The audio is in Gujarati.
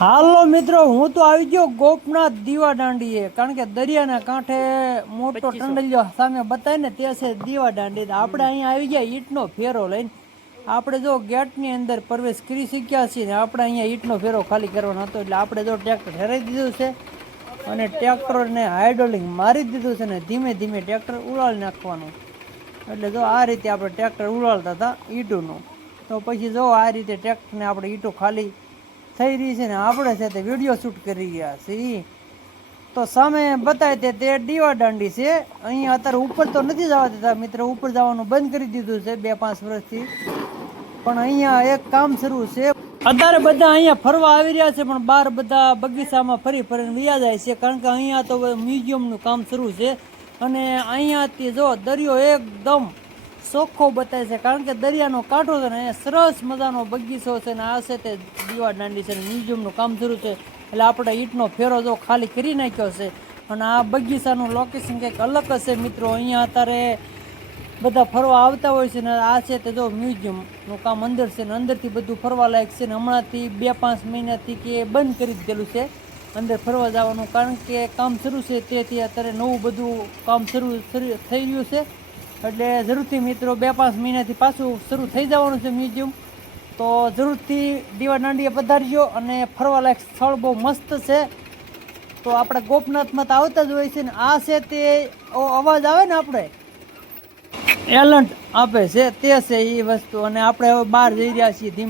હાલો મિત્રો, હું તો આવી ગયો ગોપનાથ દીવા દાંડીએ, કારણ કે દરિયાના કાંઠે મોટો ટંડલિયો સામે બતાય ને તે છે દીવા દાંડી. આપણે અહીંયા આવી ગયા ઈંટનો ફેરો લઈને. આપણે જો ગેટની અંદર પ્રવેશ કરી શક્યા છીએ ને આપણે અહીંયા ઈંટનો ફેરો ખાલી કરવાનો હતો, એટલે આપણે જો ટ્રેક્ટર ઠેરાઈ દીધું છે અને ટ્રેક્ટરને હાઇડ્રોલિક મારી દીધું છે ને ધીમે ધીમે ટ્રેક્ટર ઉડાડી નાખવાનું. એટલે જો આ રીતે આપણે ટ્રેક્ટર ઉડાડતા હતા ઈંટોનું. તો પછી જો આ રીતે ટ્રેક્ટરને આપણે ઈંટો ખાલી થઈ રહી છે ને આપણે છે તે વિડીયો શૂટ કરી રહ્યા છીએ. તો સામે બતાવે તે દીવા દાંડી છે. અહીંયા અત્યારે ઉપર તો નથી જવા દેતા મિત્રો, ઉપર જવાનું બંધ કરી દીધું છે 2-5 વર્ષથી. પણ અહીંયા એક કામ શરૂ છે. અત્યારે બધા અહીંયા ફરવા આવી રહ્યા છે, પણ બહાર બધા બગીચામાં ફરી ફરીને વયા જાય છે, કારણ કે અહીંયા તો મ્યુઝિયમનું કામ શરૂ છે. અને અહીંયાથી જો દરિયો એકદમ ચોખ્ખો બતાવે છે, કારણ કે દરિયાનો કાંઠો છે ને સરસ મજાનો બગીચો છે ને આ છે તે દીવા દાંડી છે ને મ્યુઝિયમનું કામ શરૂ છે. એટલે આપણે ઈંટનો ફેરો જો ખાલી કરી નાખ્યો છે. અને આ બગીચાનું લોકેશન કંઈક અલગ હશે મિત્રો. અહીંયા અત્યારે બધા ફરવા આવતા હોય છે ને આ છે તે જો મ્યુઝિયમનું કામ અંદર છે ને અંદરથી બધું ફરવા લાયક છે ને હમણાંથી 2-5 મહિનાથી કે બંધ કરી દીધેલું છે અંદર ફરવા જવાનું, કારણ કે કામ શરૂ છે તેથી અત્યારે નવું બધું કામ શરૂ થઈ રહ્યું છે. એટલે જરૂરથી મિત્રો 2-5 મહિનાથી પાછું શરૂ થઈ જવાનું છે મ્યુઝિયમ. તો જરૂરથી દીવા દાંડીએ પધારજો અને ફરવાલાયક સ્થળ બહુ મસ્ત છે. તો આપણે ગોપનાથમાં તો આવતા જ હોય છે ને આ છે તે અવાજ આવે ને આપણે એલર્ટ આપે છે તે છે એ વસ્તુ. અને આપણે હવે બહાર જઈ રહ્યા છીએ ધીમે